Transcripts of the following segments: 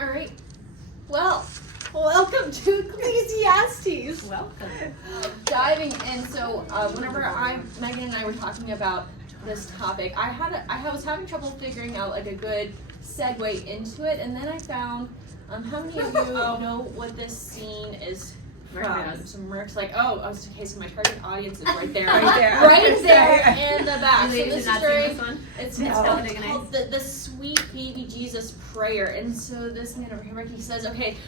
All right. Well, welcome to Ecclesiastes. Welcome. Diving in. So, whenever Megan and I were talking about this topic, I was having trouble figuring out like a good segue into it, and then I found. How many of you know what this scene is from? Some Mercs, like, okay, so my target audience is right there, right there in the back. So this is very, it's called the Sweet Baby Jesus Prayer. And so this man over here, he says, okay,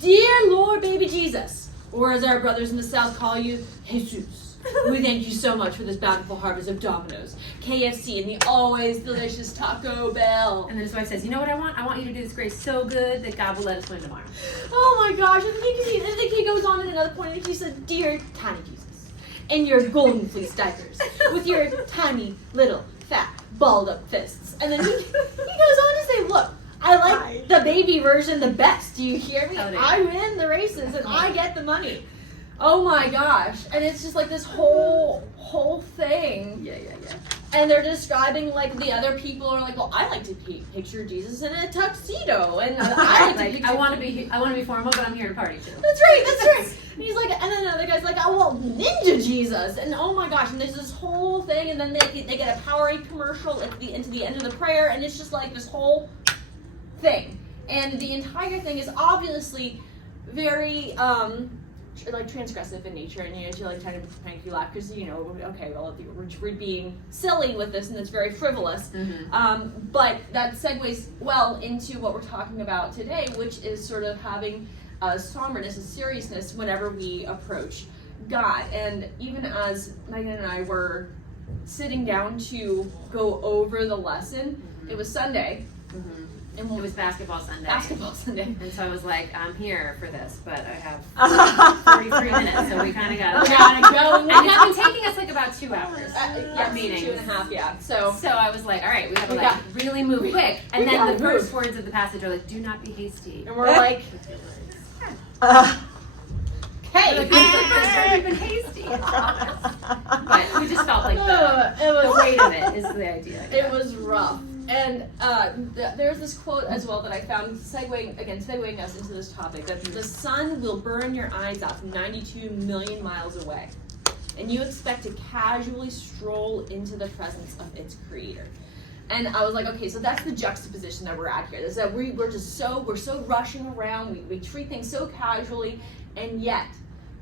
dear Lord Baby Jesus, or as our brothers in the South call you, Jesus. We thank you so much for this bountiful harvest of Domino's, KFC, and the always delicious Taco Bell. And then his wife says, you know what I want? I want you to do this grace so good that God will let us win tomorrow. Oh my gosh. And then he goes on at another point and he said, dear tiny Jesus, in your golden fleece diapers, with your tiny, little, fat, balled up fists. And then he goes on to say, look, I like the baby version the best. Do you hear me? I win the races and I get the money. Oh my gosh. And it's just like this whole thing. Yeah. And they're describing like the other people are like, well, I like to picture Jesus in a tuxedo, and I like to picture. I want to be formal, but I'm here to party too. That's right. And he's like, and then another guy's like, oh well, Ninja Jesus, and oh my gosh, and there's this whole thing, and then they get a Powerade commercial into the end of the prayer, and it's just like this whole thing, and the entire thing is obviously very like transgressive in nature, and you're like trying to make you laugh because okay, well we're being silly with this and it's very frivolous. But that segues well into what we're talking about today, which is sort of having a somberness, a seriousness whenever we approach God. And even as Megan and I were sitting down to go over the lesson, it was Sunday. And it was basketball Sunday. And so I was like, I'm here for this, but I have 43 minutes, so we kind of got to go. And it's been taking us like about 2 hours. Our meetings. 2.5, yeah. So I was like, all right, we have to really move quick. And then the first words of the passage are like, do not be hasty. And we're like, hey, we've been hasty. But we just felt like the weight of it is the idea. It was rough. And there's this quote as well that I found segueing us into this topic, that the sun will burn your eyes out from 92 million miles away, and you expect to casually stroll into the presence of its creator. And I was like, okay, so that's the juxtaposition that we're at here. Is that we're so rushing around, we treat things so casually, and yet,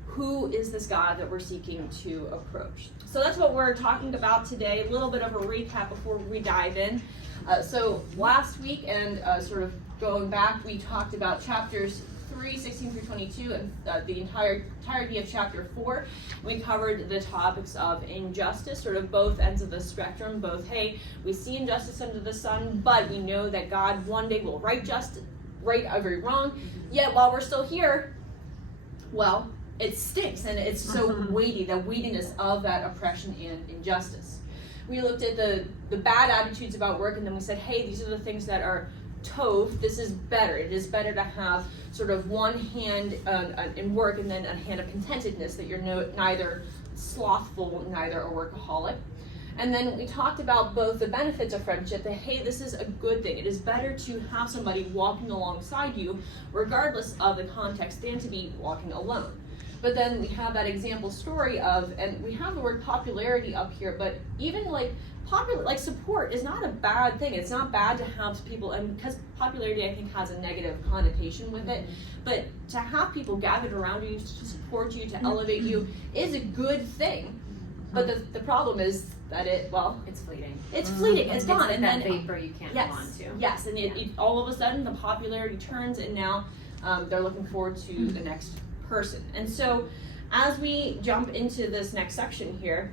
who is this God that we're seeking to approach? So that's what we're talking about today. A little bit of a recap before we dive in. So last week, and sort of going back, we talked about chapters 3, 16 through 22, and the entirety of chapter 4. We covered the topics of injustice, sort of both ends of the spectrum. Both, hey, we see injustice under the sun, but we know that God one day will right every wrong. Yet while we're still here, well, it stinks, and it's so weighty, the weightiness of that oppression and injustice. We looked at the bad attitudes about work, and then we said, hey, these are the things that are tov. This is better. It is better to have sort of one hand in work and then a hand of contentedness, that you're neither slothful, neither a workaholic. And then we talked about both the benefits of friendship, that, hey, this is a good thing. It is better to have somebody walking alongside you, regardless of the context, than to be walking alone. But then we have that example story of, and we have the word popularity up here, but even like support is not a bad thing. It's not bad to have people, and because popularity I think has a negative connotation with it, but to have people gathered around you to support you, to elevate you, is a good thing. But the problem is that it's fleeting. It's fleeting. It's gone, and then vapor you can't hold on to. Yes, and it all of a sudden the popularity turns, and now they're looking forward to the next person. And so as we jump into this next section here,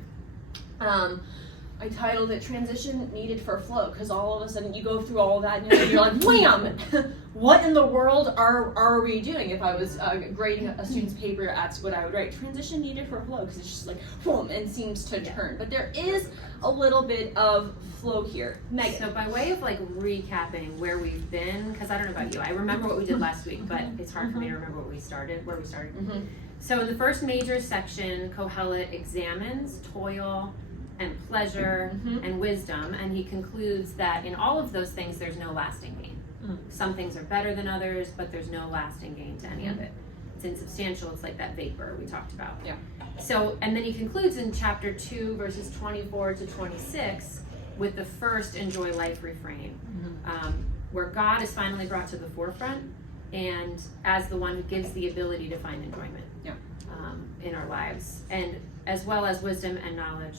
I titled it Transition Needed for Flow, because all of a sudden you go through all of that and you're like, wham! What in the world are we doing? If I was grading a student's paper, that's what I would write. Transition needed for flow, because it's just like, boom, and seems to turn. But there is a little bit of flow here. Megan. So by way of like recapping where we've been, because I don't know about you, I remember what we did last week, but it's hard for me to remember where we started. So in the first major section, Kohelet examines toil and pleasure and wisdom, and he concludes that in all of those things there's no lasting gain. Some things are better than others, but there's no lasting gain to any of it. It's insubstantial. It's like that vapor we talked about. Yeah. So, and then he concludes in chapter 2, verses 24 to 26, with the first enjoy life refrain, where God is finally brought to the forefront, and as the one who gives the ability to find enjoyment in our lives, and as well as wisdom and knowledge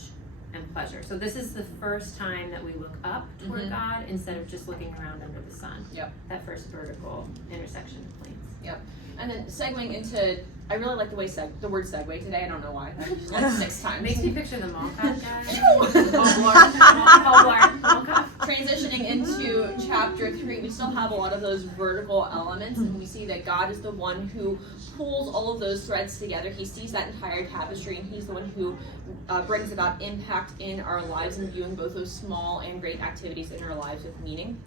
and pleasure. So this is the first time that we look up toward God instead of just looking around under the sun. That first vertical intersection of planes. And then segueing into, I really like the way the word segue today. I don't know why. Like 6 times. Makes me picture the mall cop guy. Transitioning into chapter 3, we still have a lot of those vertical elements, and we see that God is the one who pulls all of those threads together. He sees that entire tapestry, and he's the one who brings about impact in our lives and viewing both those small and great activities in our lives with meaning.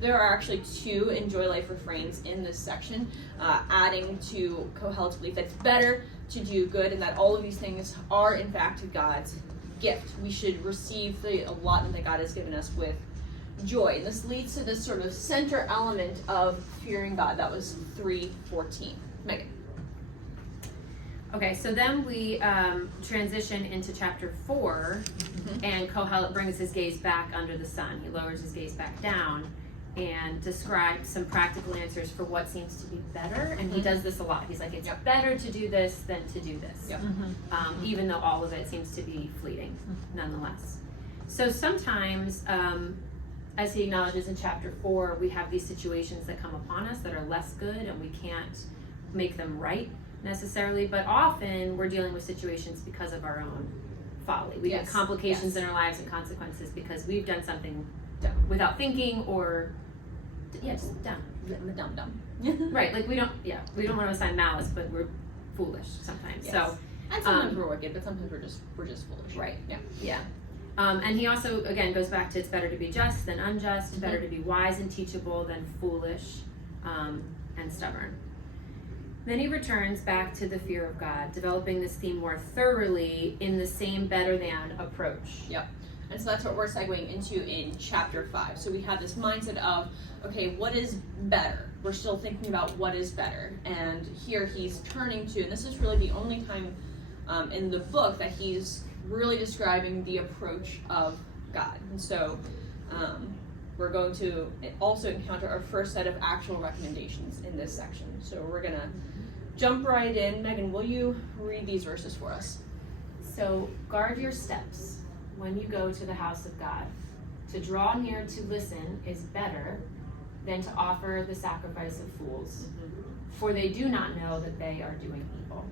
There are actually 2 enjoy life refrains in this section, adding to Kohelet's belief that it's better to do good and that all of these things are in fact God's gift. We should receive the allotment that God has given us with joy. And this leads to this sort of center element of fearing God. That was 3:14. Megan. Okay, so then we transition into chapter 4, and Kohelet brings his gaze back under the sun. He lowers his gaze back down and describes some practical answers for what seems to be better. And he does this a lot. He's like, it's better to do this than to do this. Even though all of it seems to be fleeting, nonetheless. So sometimes, as he acknowledges in chapter 4, we have these situations that come upon us that are less good and we can't make them right necessarily, but often we're dealing with situations because of our own folly. We get complications in our lives and consequences because we've done something without thinking or dumb. Right, like we don't want to assign malice, but we're foolish sometimes. So and sometimes we're wicked, but sometimes we're just foolish. Right. And he also again goes back to it's better to be just than unjust, better to be wise and teachable than foolish and stubborn. Then he returns back to the fear of God, developing this theme more thoroughly in the same better than approach. And so that's what we're segueing into in chapter 5. So we have this mindset of, okay, what is better? We're still thinking about what is better. And here he's turning to, and this is really the only time in the book that he's really describing the approach of God. And so we're going to also encounter our first set of actual recommendations in this section. So we're going to jump right in. Megan, will you read these verses for us? So guard your steps when you go to the house of God. To draw near to listen is better than to offer the sacrifice of fools, for they do not know that they are doing evil.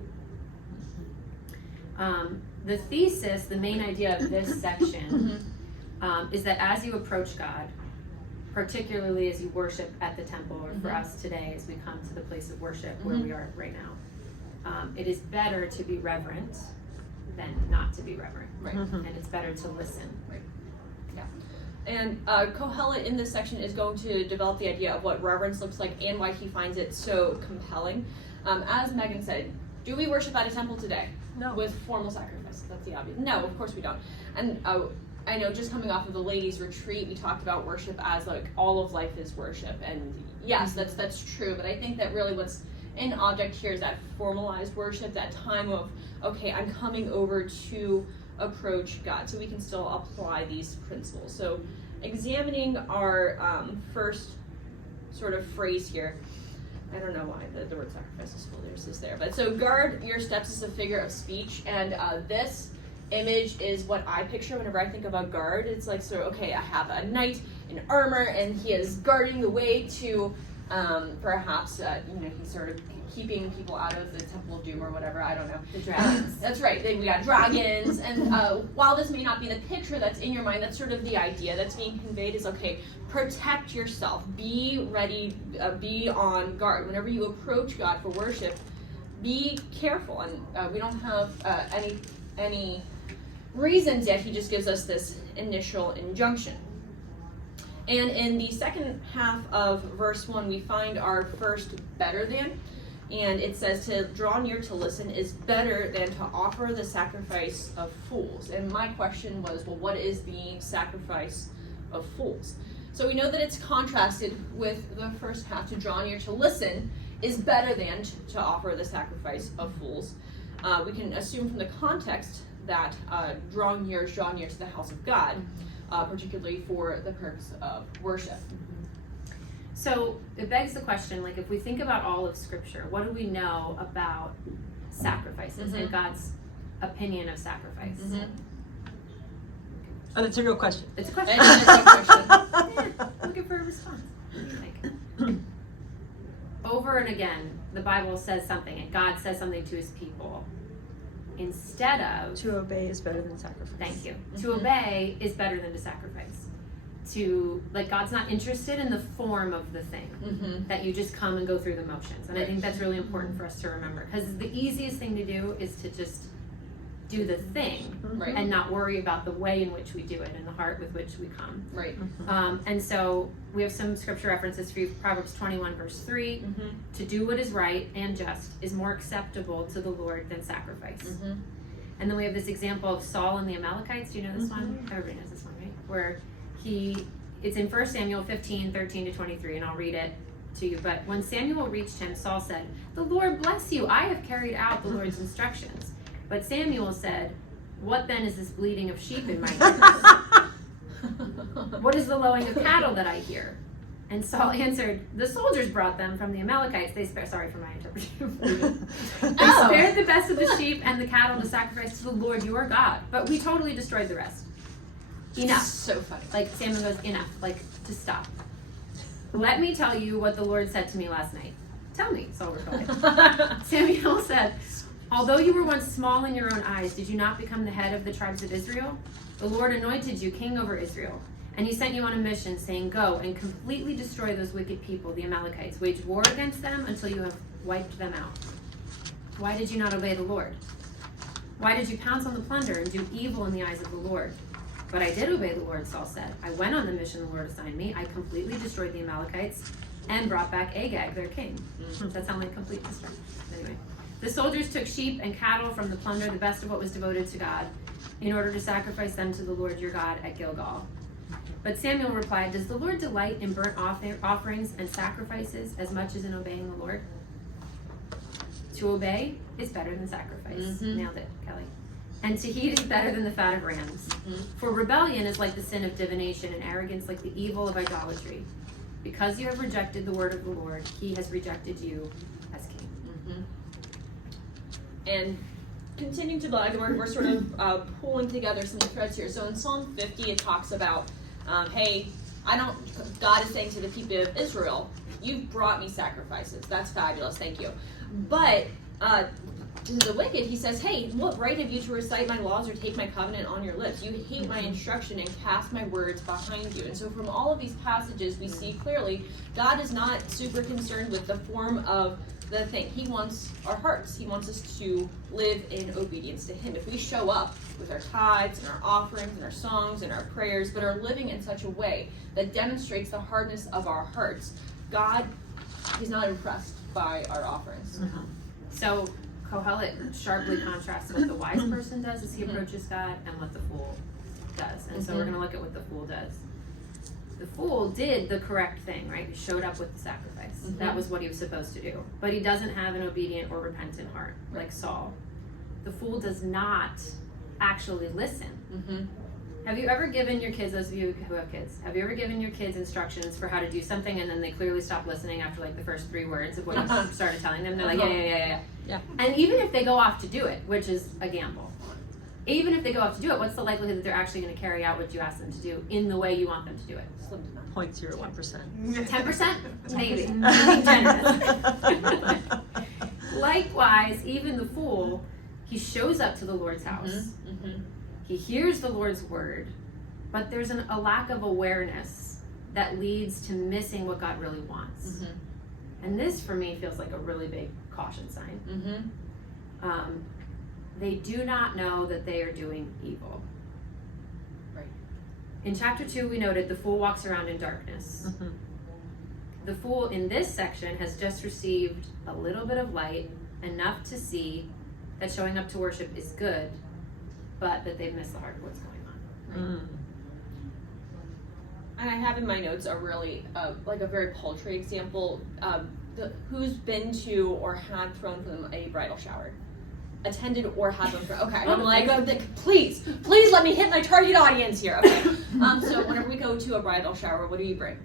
The thesis, the main idea of this section, is that as you approach God, particularly as you worship at the temple, or for us today as we come to the place of worship where we are right now, it is better to be reverent than not to be reverent. And it's better to listen. And Kohelet in this section is going to develop the idea of what reverence looks like and why he finds it so compelling. As Megan said, do we worship at a temple today? No. With formal sacrifice? That's the obvious. No, of course we don't. And I know just coming off of the ladies' retreat, we talked about worship as like all of life is worship. And yes, that's true. But I think that really what's in object here is that formalized worship, that time of, okay, I'm coming over to approach God, so we can still apply these principles. So examining our first sort of phrase here, I don't know why the word sacrifice is full, there's this there, but so guard your steps is a figure of speech, and this image is what I picture whenever I think of a guard. It's like, so okay, I have a knight in armor and he is guarding the way to perhaps he's sort of keeping people out of the Temple of Doom or whatever, I don't know. The dragons. That's right, then we got dragons, and while this may not be the picture that's in your mind, that's sort of the idea that's being conveyed is, okay, protect yourself, be ready, be on guard. Whenever you approach God for worship, be careful, and we don't have any reasons yet, he just gives us this initial injunction. And in the second half of verse 1, we find our first better than. And it says to draw near to listen is better than to offer the sacrifice of fools. And my question was, well, what is the sacrifice of fools? So we know that it's contrasted with the first half, to draw near to listen is better than to offer the sacrifice of fools. We can assume from the context that draw near to the house of God, particularly for the purpose of worship. So it begs the question, like, if we think about all of Scripture, what do we know about sacrifices and God's opinion of sacrifice? Oh, that's a real question. It's a question. It's a question. Yeah, looking for a response. What do you think? Over and again, the Bible says something, and God says something to his people. Instead of... To obey is better than sacrifice. Thank you. To obey is better than to sacrifice. God's not interested in the form of the thing, that you just come and go through the motions. And I think that's really important for us to remember, because the easiest thing to do is to just do the thing and not worry about the way in which we do it and the heart with which we come. Right. And so we have some scripture references for you. Proverbs 21 verse 3, to do what is right and just is more acceptable to the Lord than sacrifice. And then we have this example of Saul and the Amalekites. Do you know this one? Everybody knows this one, right? Where it's in 1 Samuel 15, 13 to 23, and I'll read it to you. But when Samuel reached him, Saul said, "The Lord bless you. I have carried out the Lord's instructions." But Samuel said, "What then is this bleating of sheep in my ears? What is the lowing of cattle that I hear?" And Saul answered, "The soldiers brought them from the Amalekites. Sorry for my interpretation. They spared the best of the sheep and the cattle to sacrifice to the Lord your God, but we totally destroyed the rest." Enough. So funny. Like, Samuel goes, enough. Like, just stop. "Let me tell you what the Lord said to me last night." "Tell me," Saul replied. Samuel said, "Although you were once small in your own eyes, did you not become the head of the tribes of Israel? The Lord anointed you king over Israel, and he sent you on a mission, saying, 'Go and completely destroy those wicked people, the Amalekites. Wage war against them until you have wiped them out.' Why did you not obey the Lord? Why did you pounce on the plunder and do evil in the eyes of the Lord?" "But I did obey the Lord," Saul said. "I went on the mission the Lord assigned me. I completely destroyed the Amalekites and brought back Agag, their king." Does that sound like complete destruction? Anyway. "The soldiers took sheep and cattle from the plunder, the best of what was devoted to God, in order to sacrifice them to the Lord your God at Gilgal." But Samuel replied, "Does the Lord delight in burnt offerings and sacrifices as much as in obeying the Lord?" To obey is better than sacrifice. Nailed it, Kelly. "And to heed is better than the fat of rams. For rebellion is like the sin of divination, and arrogance like the evil of idolatry. Because you have rejected the word of the Lord, he has rejected you as king." And continuing to build, we're sort of pulling together some threads here. So in Psalm 50, it talks about, God is saying to the people of Israel, "You've brought me sacrifices. That's fabulous. Thank you." But to the wicked, he says, "Hey, what right have you to recite my laws or take my covenant on your lips? You hate my instruction and cast my words behind you." And so from all of these passages, we see clearly God is not super concerned with the form of the thing. He wants our hearts. He wants us to live in obedience to him. If we show up with our tithes and our offerings and our songs and our prayers, but are living in such a way that demonstrates the hardness of our hearts, God is not impressed by our offerings. So Kohelet sharply contrasts what the wise person does as he approaches God and what the fool does. And so we're going to look at what the fool does. The fool did the correct thing, right? He showed up with the sacrifice. That was what he was supposed to do. But he doesn't have an obedient or repentant heart, like Saul. The fool does not actually listen. Have you ever given your kids, those of you who have kids, have you ever given your kids instructions for how to do something and then they clearly stop listening after like the first 3 words of what you started telling them? They're like, yeah. And even if they go off to do it, which is a gamble, even if they go off to do it, what's the likelihood that they're actually going to carry out what you ask them to do in the way you want them to do it? 0.01%. 10%? Maybe. Being generous. Likewise, even the fool, he shows up to the Lord's house. He hears the Lord's word, but there's a lack of awareness that leads to missing what God really wants. And this, for me, feels like a really big caution sign. They do not know that they are doing evil. Right. In chapter 2, we noted the fool walks around in darkness. The fool in this section has just received a little bit of light, enough to see that showing up to worship is good, but that they've missed the heart of what's going on. And I have in my notes a really, like a very paltry example. Who's been to or had thrown them a bridal shower? Attended or had them thrown. Okay, I'm like, please let me hit my target audience here. Okay. So whenever we go to a bridal shower, what do you bring?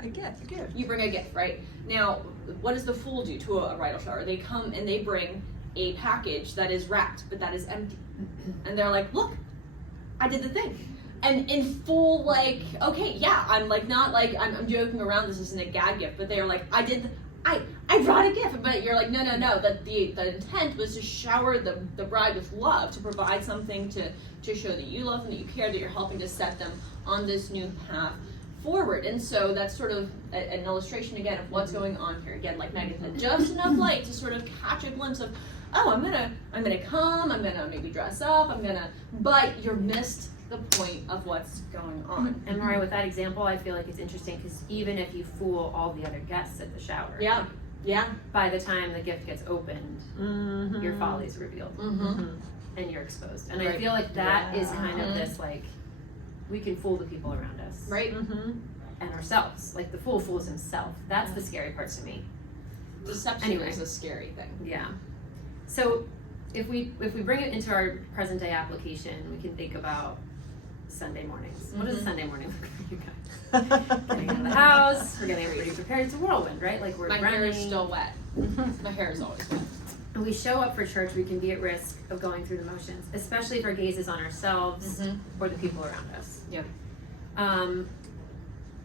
A gift. You bring a gift, right? Now, what does the fool do to a bridal shower? They come and they bring a package that is wrapped, but that is empty. And they're like, look, I did the thing. And in full, like, okay, yeah, I'm like, not like, I'm joking around, this isn't a gag gift, but they're like, I brought a gift, but you're like, no, that the intent was to shower the bride with love, to provide something to show that you love them, that you care, that you're helping to set them on this new path forward. And so that's sort of an illustration again of what's going on here. Again, like Megan said, just enough light to sort of catch a glimpse of, oh, I'm gonna come, I'm gonna maybe dress up, but you're missed the point of what's going on. And Mariah, with that example, I feel like it's interesting because even if you fool all the other guests at the shower, yeah, by the time the gift gets opened, your folly's revealed, and you're exposed. And I feel like that is kind of this, like, we can fool the people around us, right? And ourselves. Like the fool fools himself. That's the scary part to me. Deception is a scary thing. Yeah. So if we bring it into our present day application, we can think about Sunday mornings. What does a Sunday morning look like for you guys? Getting out of the house, we're getting everybody prepared. It's a whirlwind, right? Like we're My running. hair is still wet. My hair is always wet. And we show up for church, we can be at risk of going through the motions, especially if our gaze is on ourselves or the people around us. Yeah.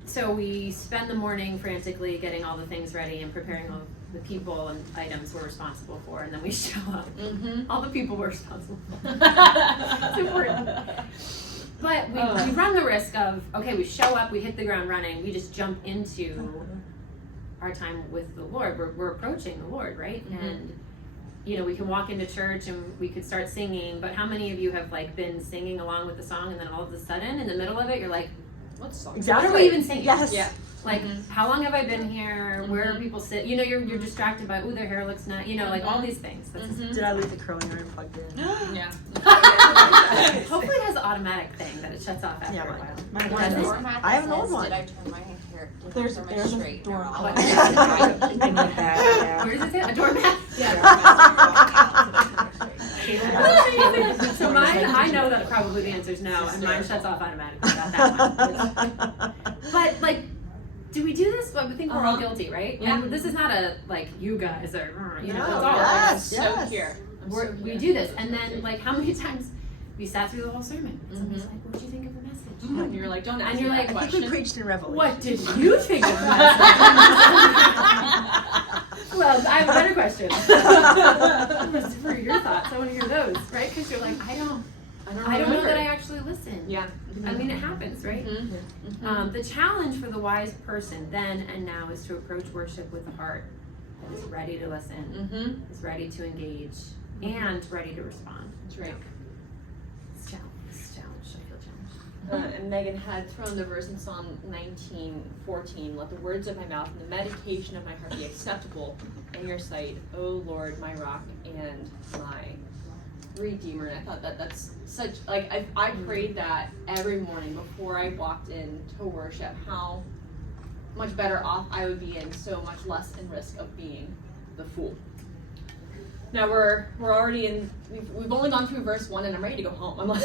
So we spend the morning frantically getting all the things ready and preparing all the people and items we're responsible for, and then we show up. All the people we're responsible for. It's important. But we run the risk of, okay, we show up, we hit the ground running, we just jump into our time with the Lord. We're approaching the Lord, right? And you know, we can walk into church and we could start singing, but how many of you have like been singing along with the song and then all of a sudden in the middle of it you're like, what song? Exactly. What are we even singing? Yes. Yeah. Like, how long have I been here? Where are people sit? You know, you're distracted by, ooh, their hair looks nice. You know, like all these things. That's Did I leave the curling iron plugged in? Yeah. Hopefully it has an automatic thing that it shuts off after a while. Mine One does. doormat I have an that old says, one. Did I turn my hair? There's my a straight door. now? What? I need that. Where does it say? A doormat? Yeah. So mine, I know that probably the answer is no, and mine shuts off automatically. Got that one. But like, do we do this? But we think we're all guilty, right? Yeah. And this is not a like you guys are, you know, it's all Yes. So here. we do this, and then like how many times we sat through the whole sermon? Somebody's like, "What did you think of the message?" And you're like, don't ask And me you're that like, I think question. we preached in Revelation. What did you think of the message? Well, I have a better question. For your thoughts, I want to hear those, right? Because you're like, I don't know that I actually listened. Yeah. I mean, it happens, right? The challenge for the wise person then and now is to approach worship with a heart that is ready to listen, is ready to engage, and ready to respond. That's right. It's challenge. I feel challenged. And Megan had thrown the verse in Psalm 19:14. Let the words of my mouth and the meditation of my heart be acceptable in your sight, O Lord, my rock and my Redeemer. And I thought that's such, like, I prayed that every morning before I walked in to worship, how much better off I would be and so much less in risk of being the fool. Now we're already in, we've only gone through verse 1 and I'm ready to go home. I'm like,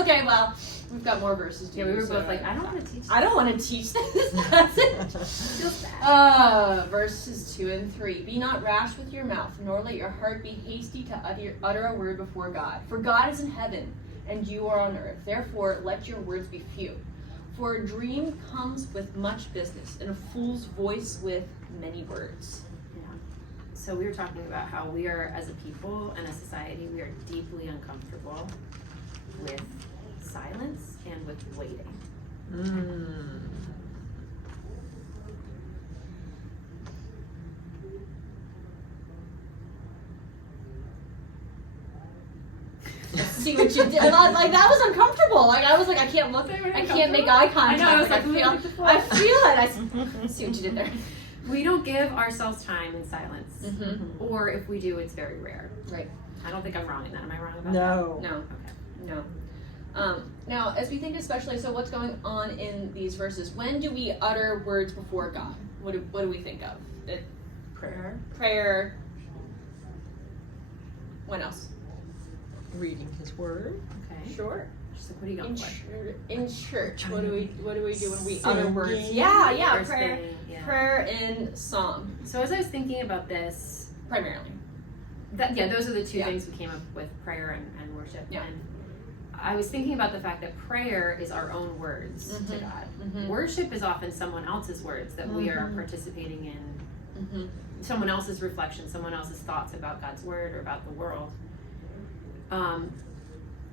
okay, well, we've got more verses to Yeah, do. we were so both like, I don't want to teach. I don't want to teach this. That's it. Feels bad. Verses 2 and 3. Be not rash with your mouth, nor let your heart be hasty to utter a word before God. For God is in heaven, and you are on earth. Therefore, let your words be few. For a dream comes with much business, and a fool's voice with many words. So we were talking about how we are, as a people and a society, we are deeply uncomfortable with silence and with waiting. See what you did? Like, that was uncomfortable. Like, I was like, I can't look. I can't make eye contact. I know, I was like, I feel it. I see what you did there. We don't give ourselves time in silence. Or if we do, it's very rare. Right. I don't think I'm wrong in that. Am I wrong about that? No. No. Okay. No. Now, as we think especially, so what's going on in these verses? When do we utter words before God? What do we think of? Prayer. When else? Reading his word. Okay. Sure. So what do you got for? In church, what do we do when we Singing. utter words? Yeah, First prayer, thing, yeah. prayer and song So as I was thinking about this, primarily. those are the two Yeah. things we came up with: prayer and worship. Yeah. And I was thinking about the fact that prayer is our own words to Mhm. God. Mhm. Worship is often someone else's words that we are participating in, someone else's reflection, someone else's thoughts about God's word or about the world.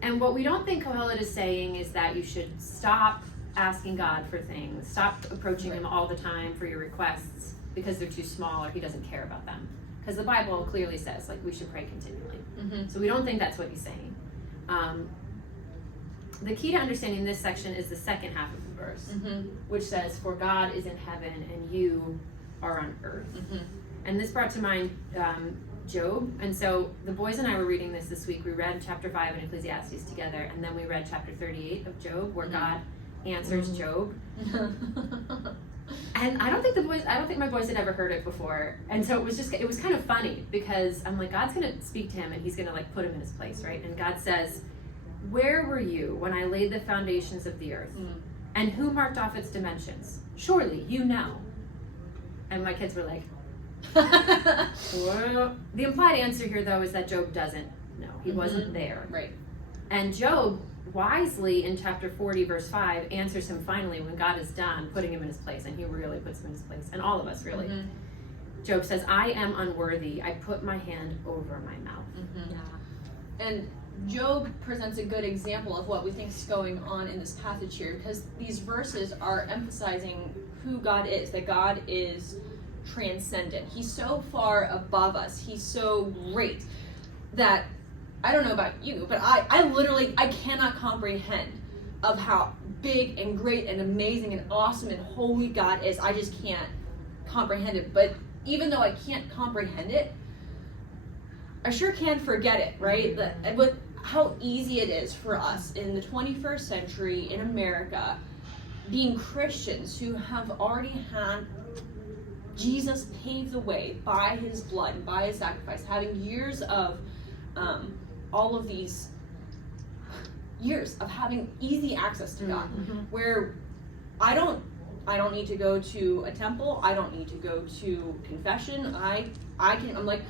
And what we don't think Kohelet is saying is that you should stop asking God for things, stop approaching Him all the time for your requests because they're too small or He doesn't care about them. Because the Bible clearly says, like, we should pray continually. So we don't think that's what He's saying. The key to understanding this section is the second half of the verse, which says, "For God is in heaven and you are on earth." And this brought to mind Job. And so the boys and I were reading this week. We read chapter 5 in Ecclesiastes together, and then we read chapter 38 of Job, where God answers Job. And I don't think my boys had ever heard it before. And so it was kind of funny because I'm like, God's going to speak to him and he's going to like put him in his place, right? And God says, "Where were you when I laid the foundations of the earth? And who marked off its dimensions? Surely you know." And my kids were like, well, the implied answer here though is that Job doesn't know. He wasn't there. Right. And Job wisely in chapter 40 verse 5 answers him finally when God is done putting him in his place, and he really puts him in his place, and all of us really. Job says, "I am unworthy. I put my hand over my mouth." And Job presents a good example of what we think is going on in this passage here, because these verses are emphasizing who God is, that God is transcendent. He's so far above us. He's so great that I don't know about you, but I cannot comprehend of how big and great and amazing and awesome and holy God is. I just can't comprehend it. But even though I can't comprehend it, I sure can forget it, right? With how easy it is for us in the 21st century in America, being Christians who have already had Jesus pave the way by his blood and by his sacrifice, having years of all of these years of having easy access to God, where I don't need to go to a temple, I don't need to go to confession. I'm like,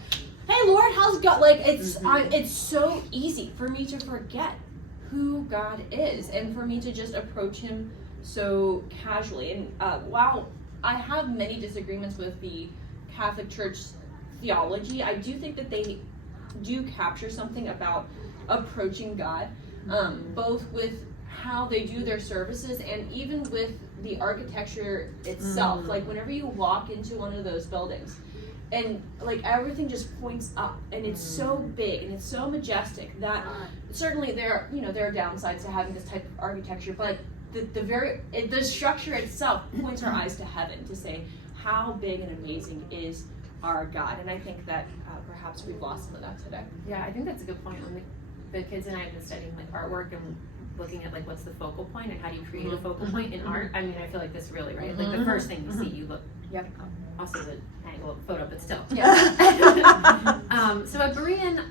"Hey Lord, how's God?" Like it's so easy for me to forget who God is and for me to just approach him so casually. And while I have many disagreements with the Catholic Church theology, I do think that they do capture something about approaching God, both with how they do their services and even with the architecture itself. Like whenever you walk into one of those buildings and like everything just points up and it's so big and it's so majestic that certainly there are downsides to having this type of architecture, but the structure itself points our eyes to heaven to say how big and amazing is our God. And I think that perhaps we've lost some of that today. Yeah, I think that's a good point. When the kids and I have been studying like artwork and looking at like what's the focal point and how do you create a focal point in art. I mean, I feel like this really, right? Like the first thing you see, you look. Yep. Also the angle of the photo, but still. Yeah. So at Berean,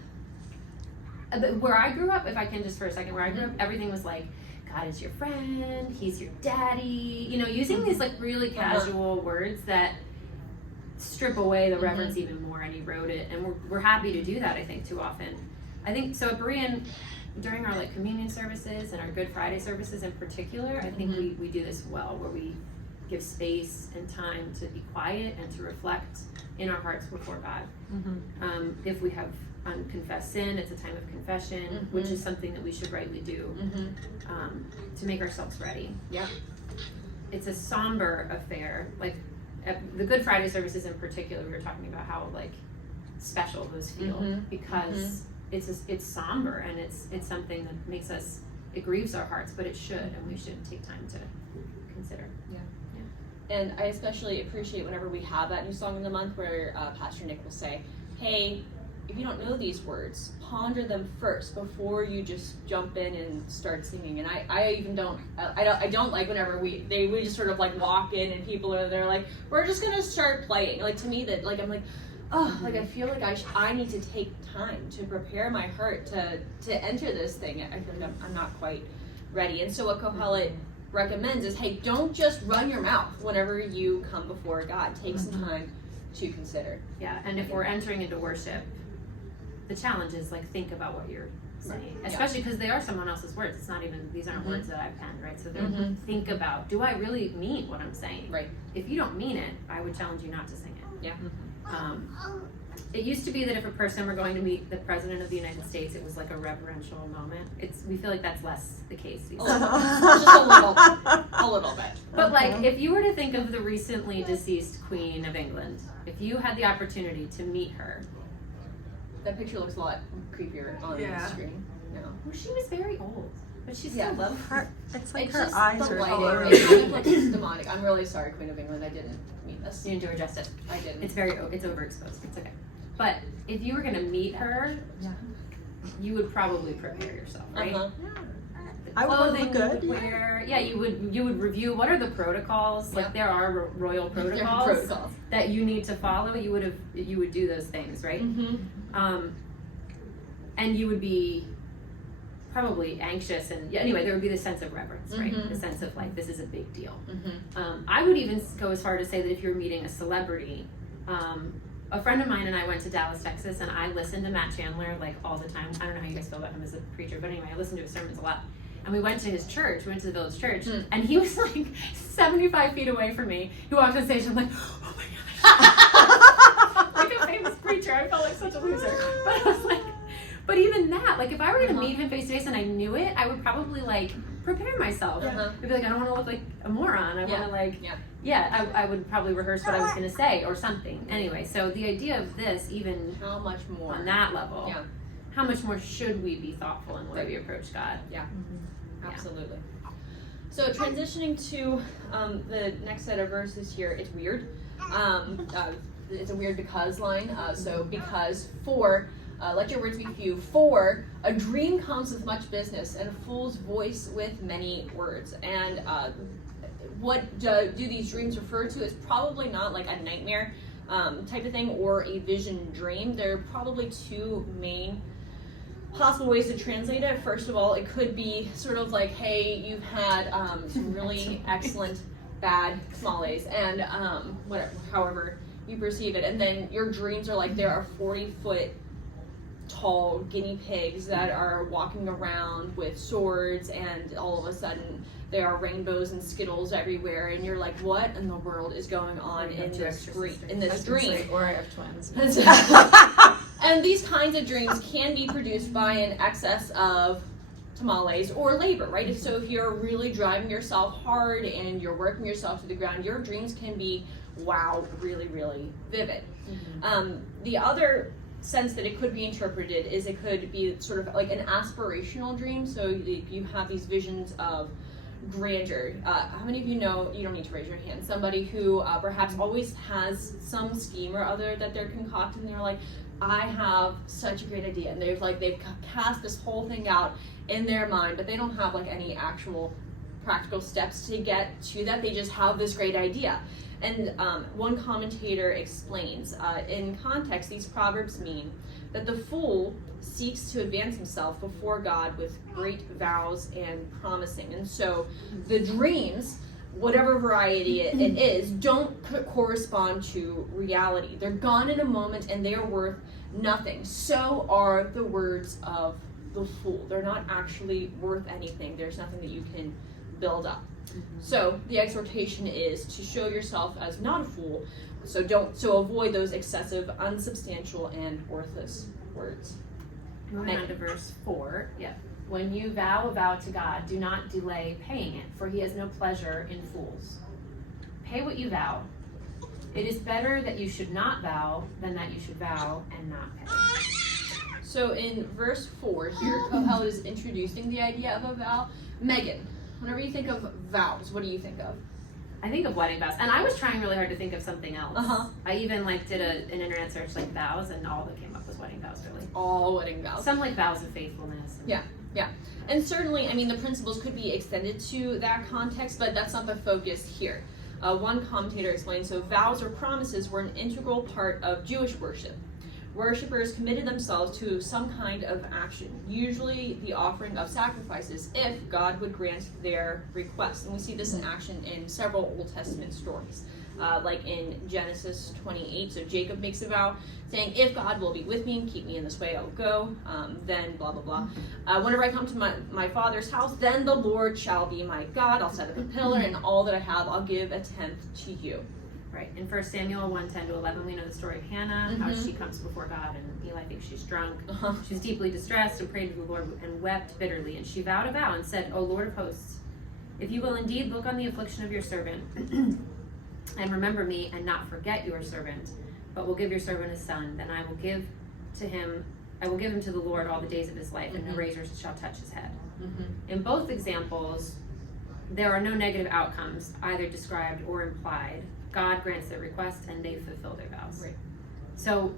where I grew up, if I can just for a second, where I grew up, everything was like, God is your friend, he's your daddy, using these like really casual words that strip away the reverence even more, and he wrote it, and we're happy to do that, I think, too often. I think, so at Berean, during our like communion services and our Good Friday services in particular, I think we do this well, where we give space and time to be quiet and to reflect in our hearts before God. If we have unconfessed sin, it's a time of confession, which is something that we should rightly do to make ourselves ready. Yeah. It's a somber affair. Like at the Good Friday services in particular, we were talking about how like special those feel because it's somber and it's something that makes us, it grieves our hearts, but it should, and we should take time to consider. And I especially appreciate whenever we have that new song in the month where Pastor Nick will say, "Hey, if you don't know these words, ponder them first before you just jump in and start singing. And I even don't like whenever we just sort of like walk in and people are there like, we're just gonna start playing. Like, to me, that like I'm like, oh, like I feel like I need to take time to prepare my heart to enter this thing. I feel like I'm not quite ready. And so what Kohelet recommends is, hey, don't just run your mouth whenever you come before God. Take some time to consider. Yeah, and if we're entering into worship, the challenge is like, think about what you're saying, especially because they are someone else's words. It's not even, these aren't words that I've penned, right? So they're think about, do I really mean what I'm saying? Right. If you don't mean it, I would challenge you not to sing it. Yeah. It used to be that if a person were going to meet the President of the United States, it was like a reverential moment. We feel like that's less the case these days. Just a little bit. But like, if you were to think of the recently deceased Queen of England, if you had the opportunity to meet her, That picture looks a lot creepier on the screen. No. well, she was very old, but she still loved her. It's like It's her just eyes the are lighting. blurry. It kind of looks demonic. I'm really sorry, Queen of England. I didn't mean this. You didn't do her justice. I didn't. It's overexposed. It's okay. But if you were gonna meet her, you would probably prepare yourself, right? Uh-huh. The I would clothing look good, you would wear. Yeah, you would review what are the protocols. Like, there are royal There are protocols protocols. that you need to follow. You would do those things, right? Mm-hmm. And you would be probably anxious, and anyway, there would be the sense of reverence, right? Mhm. The sense of like, this is a big deal. Mm-hmm. I would even go as far to say that if you're meeting a celebrity, a friend of mine and I went to Dallas, Texas, and I listened to Matt Chandler like all the time. I don't know how you guys feel about him as a preacher, but anyway, I listened to his sermons a lot. And we went to his church, we went to the village church, and he was like 75 feet away from me. He walked on stage, and I'm like, oh my gosh. Like a famous preacher, I felt like such a loser. But I was like, but even that, like if I were gonna meet him face to face and I knew it, I would probably like prepare myself. I'd be like, I don't wanna look like a moron. I wanna like, I would probably rehearse what I was gonna say or something. Anyway, so the idea of this, even How much more? on that level, Yeah. how much more should we be thoughtful in the way we approach God? Absolutely. So transitioning to the next set of verses here, it's weird. It's a weird because line. So because for, let your words be few. For a dream comes with much business, and a fool's voice with many words. And what do these dreams refer to? It's probably not like a nightmare type of thing or a vision dream. There are probably two main possible ways to translate it. First of all, it could be sort of like, hey, you've had some really excellent bad tamales, and however you perceive it, and then your dreams are like there are 40-foot tall guinea pigs that are walking around with swords, and all of a sudden there are rainbows and Skittles everywhere, and you're like, what in the world is going on in this dream? Or I have twins. And these kinds of dreams can be produced by an excess of tamales or labor, right? So if you're really driving yourself hard and you're working yourself to the ground, your dreams can be, wow, really, really vivid. The other sense that it could be interpreted is it could be sort of like an aspirational dream. So you have these visions of grandeur. How many of you know, you don't need to raise your hand, somebody who perhaps always has some scheme or other that they're concocting, and they're like, I have such a great idea, and they've cast this whole thing out in their mind, but they don't have like any actual practical steps to get to that. They just have this great idea. And one commentator explains, in context, these proverbs mean that the fool seeks to advance himself before God with great vows and promising. And so the dreams, whatever variety it is, don't correspond to reality. They're gone in a moment, and they are worth nothing. So are the words of the fool. They're not actually worth anything. There's nothing that you can build up. So the exhortation is to show yourself as not a fool. So avoid those excessive, unsubstantial, and worthless words. Moving on to verse 4. When you vow a vow to God, do not delay paying it, for he has no pleasure in fools. Pay what you vow. It is better that you should not vow than that you should vow and not pay. So in verse 4 here, Kohelet is introducing the idea of a vow. Megan, whenever you think of vows, what do you think of? I think of wedding vows, and I was trying really hard to think of something else. Uh-huh. I even like did an internet search like vows, and all that came up was wedding vows. Really, All wedding vows. some like vows of faithfulness. And certainly, I mean, the principles could be extended to that context, but that's not the focus here. One commentator explained, so vows or promises were an integral part of Jewish worship. Worshippers committed themselves to some kind of action, usually the offering of sacrifices, if God would grant their request. And we see this in action in several Old Testament stories. Like in Genesis 28, so Jacob makes a vow saying, if God will be with me and keep me in this way, I'll go, then blah, blah, blah. Whenever I come to my father's house, then the Lord shall be my God. I'll set up a pillar, and all that I have, I'll give a tenth to you. Right. In 1 Samuel 1:10-11, we know the story of Hannah, how she comes before God, and Eli thinks she's drunk. She's deeply distressed and prayed to the Lord and wept bitterly. And she vowed a vow and said, O Lord of hosts, if you will indeed look on the affliction of your servant and remember me and not forget your servant, but will give your servant a son, then I will give him to the Lord all the days of his life, and no razor shall touch his head. In both examples, there are no negative outcomes, either described or implied. God grants their request, and they fulfill their vows. Right. So,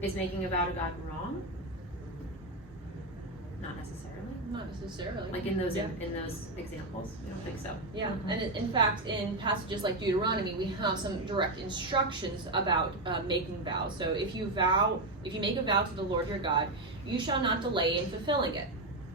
is making a vow to God wrong? Not necessarily. Not necessarily. Like in those examples, I don't think so. Yeah, and in fact, in passages like Deuteronomy, we have some direct instructions about making vows. So if you make a vow to the Lord your God, you shall not delay in fulfilling it.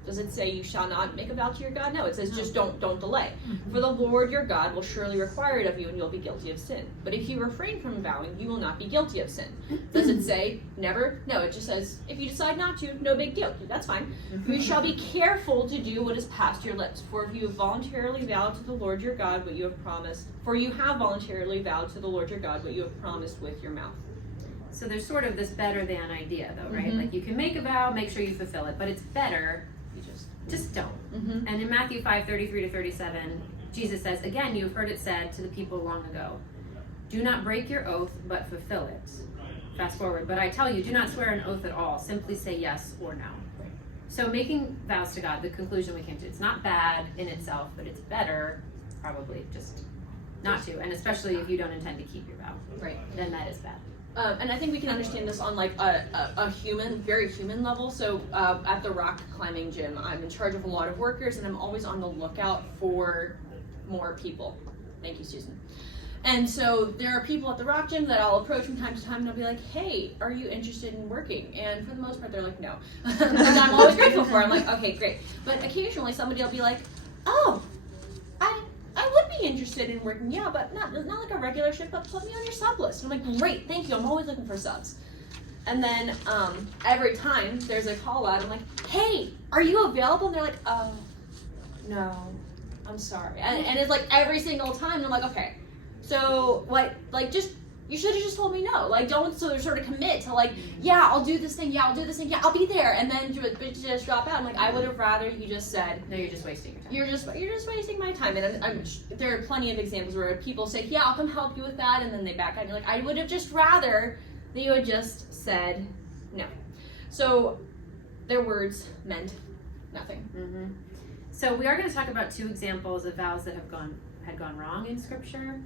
Does it say you shall not make a vow to your God? No, it says just don't delay. For the Lord your God will surely require it of you, and you'll be guilty of sin. But if you refrain from vowing, you will not be guilty of sin. Does it say never? No, it just says if you decide not to, no big deal. That's fine. You shall be careful to do what is past your lips. For if you have voluntarily vowed to the Lord your God what you have promised, with your mouth. So there's sort of this better than idea, though, right? Like you can make a vow, make sure you fulfill it, but it's better. Just don't. And in Matthew 5:33-37, Jesus says, again, you've heard it said to the people long ago, do not break your oath, but fulfill it. Fast forward, but I tell you, do not swear an oath at all. Simply say yes or no. So making vows to God, the conclusion we came to, it's not bad in itself, but it's better, probably, just not to. And especially if you don't intend to keep your vow. Right. Then that is bad. And I think we can understand this on like a very human level. So at the rock climbing gym, I'm in charge of a lot of workers, and I'm always on the lookout for more people. Thank you, Susan. And so there are people at the rock gym that I'll approach from time to time, and I'll be like, hey, are you interested in working? And for the most part, they're like, no. Which I'm always grateful for. I'm like, okay, great. But occasionally somebody will be like, oh, I would be interested in working, yeah, but not like a regular shift, but put me on your sub list. And I'm like, great, thank you, I'm always looking for subs. And then every time there's a call out, I'm like, hey, are you available? And they're like, no, I'm sorry. And it's like every single time, and I'm like, okay, so like just, you should have just told me no. Like, don't sort of commit to like, yeah, I'll do this thing, yeah, I'll be there, and then just drop out. I'm like, I would have rather you just said, No, you're just wasting your time. You're just wasting my time. And there are plenty of examples where people say, yeah, I'll come help you with that, and then they back out. And you're like, I would have just rather that you had just said no. So their words meant nothing. So we are going to talk about two examples of vows that had gone wrong in Scripture.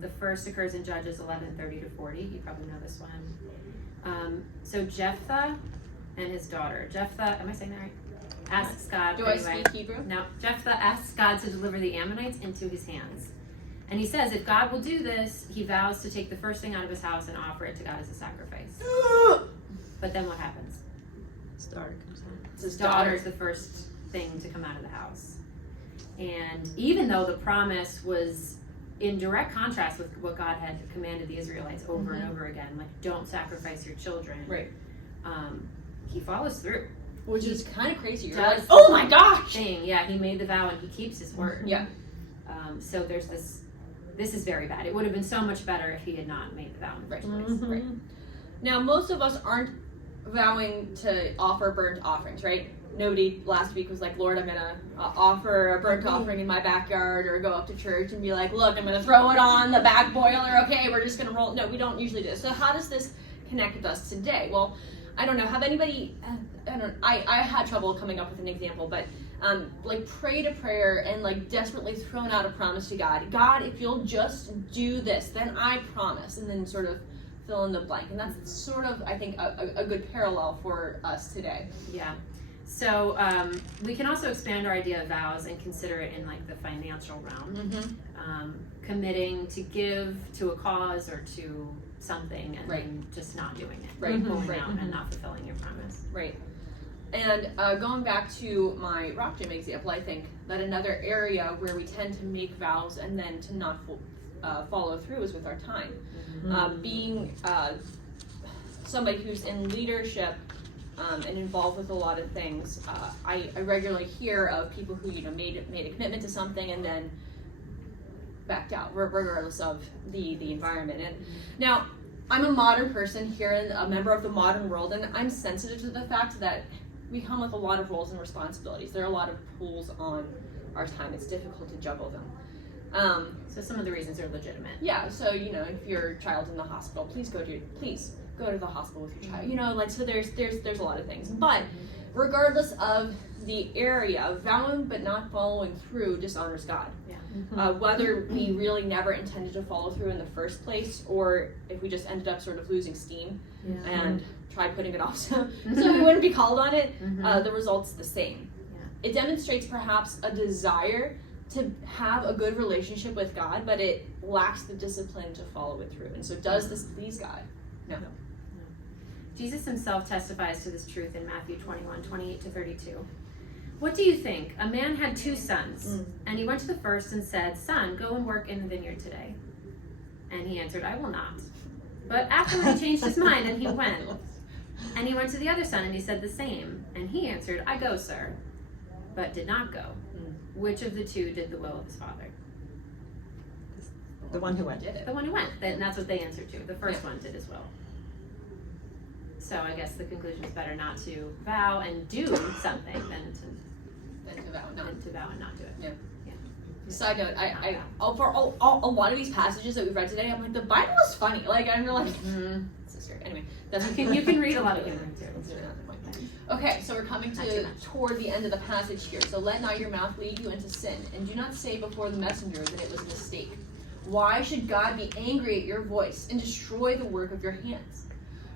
The first occurs in Judges 11:30-40. You probably know this one. So Jephthah and his daughter. Jephthah, am I saying that right? Asks God. Do I speak Hebrew? No. Jephthah asks God to deliver the Ammonites into his hands. And he says if God will do this, he vows to take the first thing out of his house and offer it to God as a sacrifice. But then what happens? His daughter comes out. His daughter is the first thing to come out of the house. And even though the promise was in direct contrast with what God had commanded the Israelites over and over again, like don't sacrifice your children. Right. He follows through. Which is kind of crazy. You're Does like, oh my gosh! Yeah, he made the vow and he keeps his word. Yeah. So there's this is very bad. It would have been so much better if he had not made the vow in the first place. Right. Now, most of us aren't vowing to offer burnt offerings, right? Nobody last week was like, Lord, I'm going to offer a burnt offering in my backyard, or go up to church and be like, look, I'm going to throw it on the back boiler. Okay, we're just going to roll. No, we don't usually do this. So how does this connect with us today? Well, I don't know. Have anybody, I had trouble coming up with an example, but like prayed a prayer and like desperately thrown out a promise to God. God, if you'll just do this, then I promise, and then sort of fill in the blank. And that's sort of, I think, a good parallel for us today. Yeah. So we can also expand our idea of vows and consider it in like the financial realm. Committing to give to a cause or to something and then just not doing it. Right. Pulling out and not fulfilling your promise. Right. And going back to my rock gym example, I think that another area where we tend to make vows and then to not follow through is with our time. Being somebody who's in leadership and involved with a lot of things, I regularly hear of people who made a commitment to something and then backed out, regardless of the environment. And now, I'm a modern person here and a member of the modern world, and I'm sensitive to the fact that we come with a lot of roles and responsibilities. There are a lot of pulls on our time. It's difficult to juggle them. So some of the reasons are legitimate. Yeah, so if your child's in the hospital, please go to the hospital with your child. So there's a lot of things. But regardless of the area, vowing but not following through dishonors God. Whether we really never intended to follow through in the first place, or if we just ended up sort of losing steam and tried putting it off so we wouldn't be called on it, the result's the same. It demonstrates perhaps a desire to have a good relationship with God, but it lacks the discipline to follow it through. And so does this please God? No. Jesus himself testifies to this truth in Matthew 21:28-32. What do you think? A man had 2 sons, and he went to the first and said, "Son, go and work in the vineyard today." And he answered, "I will not." But afterward he changed his mind, and he went. And he went to the other son, and he said the same. And he answered, "I go, sir," but did not go. Which of the 2 did the will of his father? The one who went. Did it. The one who went. And that's what they answered to. The first one did as well. So I guess the conclusion is better not to vow and do something than to vow and not do it. Yeah. Side note, for a lot of these passages that we've read today, I'm like, the Bible is funny. Like, I'm like, sister. Anyway, You can read a lot of humor too. That's really not the point. Okay, so we're coming toward the end of the passage here. So let not your mouth lead you into sin, and do not say before the messenger that it was a mistake. Why should God be angry at your voice and destroy the work of your hands?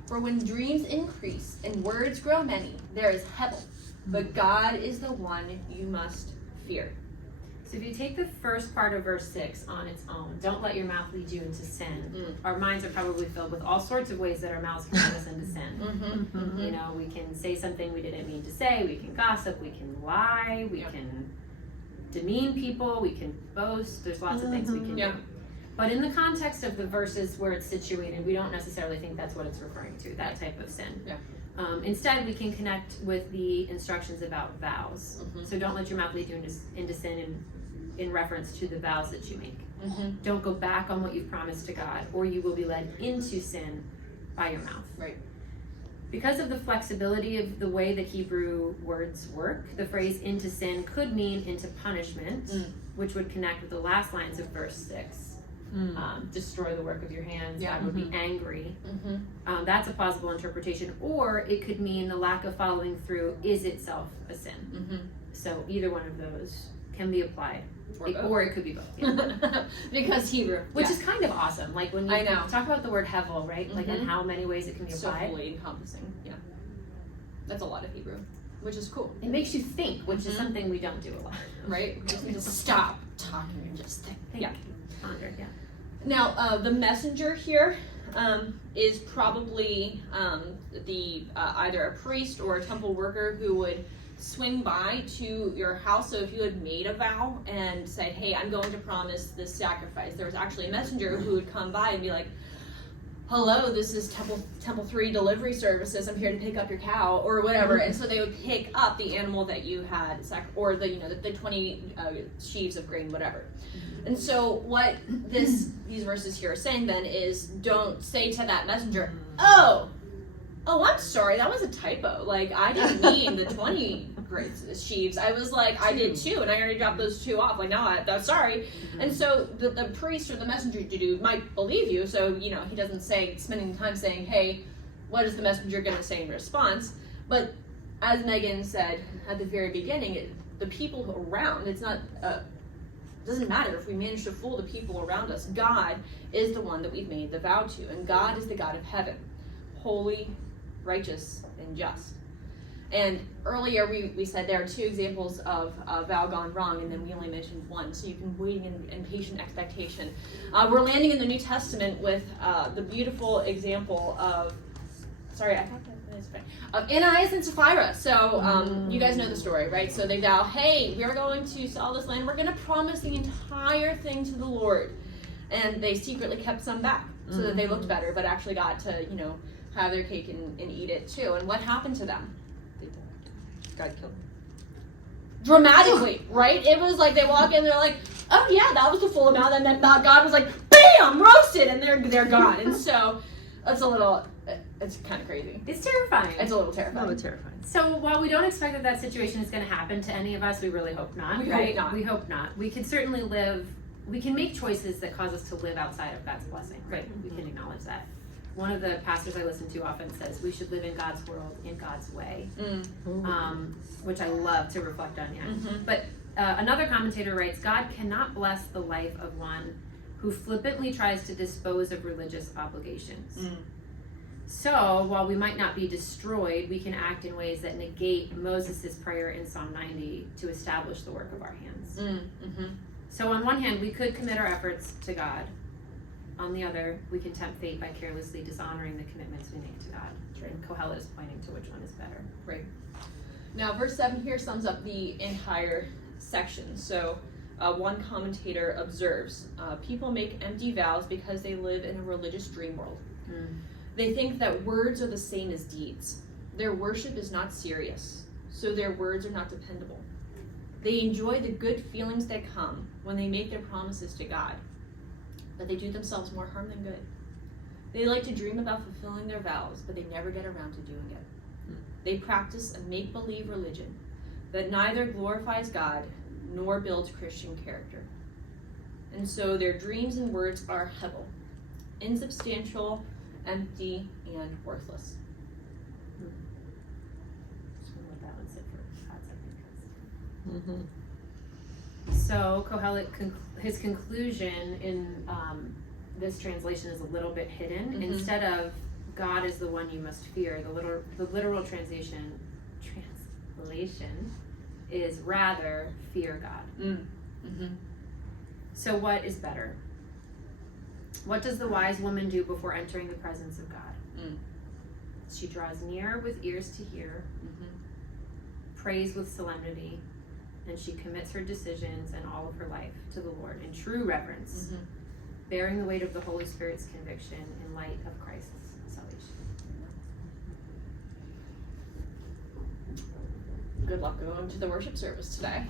For when dreams increase and words grow many, there is Hebel, but God is the one you must fear. So if you take the first part of verse 6 on its own, don't let your mouth lead you into sin. Our minds are probably filled with all sorts of ways that our mouths can lead us into sin. We can say something we didn't mean to say, we can gossip, we can lie, we can demean people, we can boast, there's lots of things we can do. But in the context of the verses where it's situated, we don't necessarily think that's what it's referring to, that type of sin. Instead, we can connect with the instructions about vows. So don't let your mouth lead you into sin in reference to the vows that you make. Don't go back on what you've promised to God, or you will be led into sin by your mouth. Right. Because of the flexibility of the way the Hebrew words work, the phrase into sin could mean into punishment, which would connect with the last lines of verse 6. Destroy the work of your hands. God would be angry. That's a plausible interpretation. Or it could mean the lack of following through is itself a sin. So either one of those can be applied. Or it could be both. Because Hebrew. Which is kind of awesome. Like when you talk about the word hevel, right? Like and how many ways it can be applied. So fully encompassing. Yeah. That's a lot of Hebrew. Which is cool. It makes you think, which is something we don't do a lot. Right? We just need to stop talking and just think. Yeah. Ponder, yeah. Now, the messenger here is probably either a priest or a temple worker who would swing by to your house. So if you had made a vow and said, "Hey, I'm going to promise this sacrifice," there was actually a messenger who would come by and be like, "Hello, this is Temple 3 delivery services. I'm here to pick up your cow," or whatever. And so they would pick up the animal that you had, or the 20 sheaves of grain, whatever. And so what these verses here are saying then is, don't say to that messenger, "Oh, I'm sorry, that was a typo. Like, I didn't mean the 20 sheaves. I was like, I did 2, and I already dropped those 2 off. Like, no, I'm sorry." And so the priest or the messenger might believe you. So, he doesn't spending time saying, "Hey, what is the messenger going to say in response?" But as Megan said at the very beginning, the people around. It's not, doesn't matter if we manage to fool the people around us. God is the one that we've made the vow to, and God is the God of heaven, holy, righteous, and just. And earlier we said there are 2 examples of a vow gone wrong, and then we only mentioned one, so you've been waiting in patient expectation. We're landing in the New Testament with the beautiful example of, of Ananias and Sapphira. So you guys know the story, right? So they vow, hey, we are going to sell this land. We're going to promise the entire thing to the Lord. And they secretly kept some back so that they looked better, but actually got to, have their cake and eat it too. And what happened to them? God killed him. Dramatically, right? It was like they walk in, they're like, oh yeah, that was the full amount, and then God was like, bam, roasted, and they're gone. And so it's kind of crazy. It's terrifying. It's a little terrifying. A little terrifying. So while we don't expect that situation is going to happen to any of us, we really hope not. We right? hope not. We hope not. We can certainly we can make choices that cause us to live outside of God's blessing. Right? We can acknowledge that. One of the pastors I listen to often says we should live in God's world in God's way, which I love to reflect on. But another commentator writes, God cannot bless the life of one who flippantly tries to dispose of religious obligations. So while we might not be destroyed, we can act in ways that negate Moses' prayer in Psalm 90 to establish the work of our hands. So on one hand, we could commit our efforts to God. On the other, we can tempt fate by carelessly dishonoring the commitments we make to God. And Kohelet is pointing to which one is better. Right. Now, verse 7 here sums up the entire section. So one commentator observes, people make empty vows because they live in a religious dream world. They think that words are the same as deeds. Their worship is not serious, so their words are not dependable. They enjoy the good feelings that come when they make their promises to God, but they do themselves more harm than good. They like to dream about fulfilling their vows, but they never get around to doing it. They practice a make-believe religion that neither glorifies God nor builds Christian character. And so their dreams and words are hevel, insubstantial, empty, and worthless. Just want to let that one sit for 5 seconds. So Kohelet, his conclusion in this translation is a little bit hidden. Instead of God is the one you must fear, the literal translation is rather fear God. So what is better? What does the wise woman do before entering the presence of God? She draws near with ears to hear, prays with solemnity, and she commits her decisions and all of her life to the Lord in true reverence, bearing the weight of the Holy Spirit's conviction in light of Christ's salvation. Good luck going to the worship service today.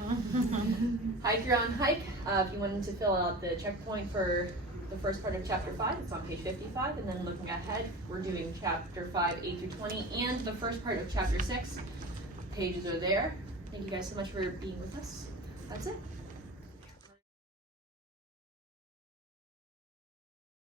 Hike your own hike. If you wanted to fill out the checkpoint for the first part of chapter 5, it's on page 55, and then looking ahead, we're doing chapter 5, 8 through 20, and the first part of chapter 6. Pages are there. Thank you guys so much for being with us. That's it.